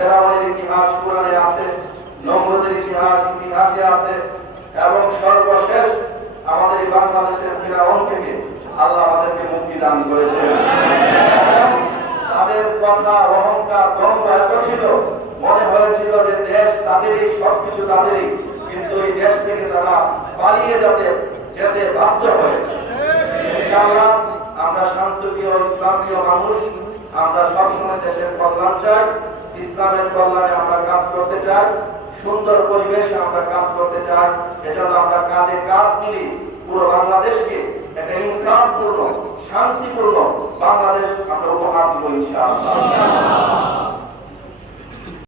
ফেরাউনের ইতিহাস কোরআনে আছে, নমরুদের ইতিহাস ইতিহাসে আছে, এবং সর্বশেষ আমাদের বাংলাদেশের ফেরাউন থেকে আল্লাহ আমাদেরকে মুক্তি দান করেছেন। তাদের কথা, অহংকার দম্ভ এত ছিল, মনে হয়েছিল যে দেশ তাদেরই, সবকিছু তাদেরই, কিন্তু এই দেশ থেকে তারা পালিয়ে যেতে যেতে বাধ্য হয়েছে। ইনশাআল্লাহ আমরা শান্তপ্রিয় ইসলামপ্রিয় মানুষ, আমরা সবসময় দেশের কল্যাণ চাই, ইসলামের কল্যাণে আমরা কাজ করতে চাই, সুন্দর পরিবেশে আমরা কাজ করতে চাই, এজন্য আমরা কাঁধে কাঁধ মিলি পুরো বাংলাদেশকে একটা ইনসানপূর্ণ, শান্তিপূর্ণ বাংলাদেশ আমরা উপহার দিব ইনশাআল্লাহ।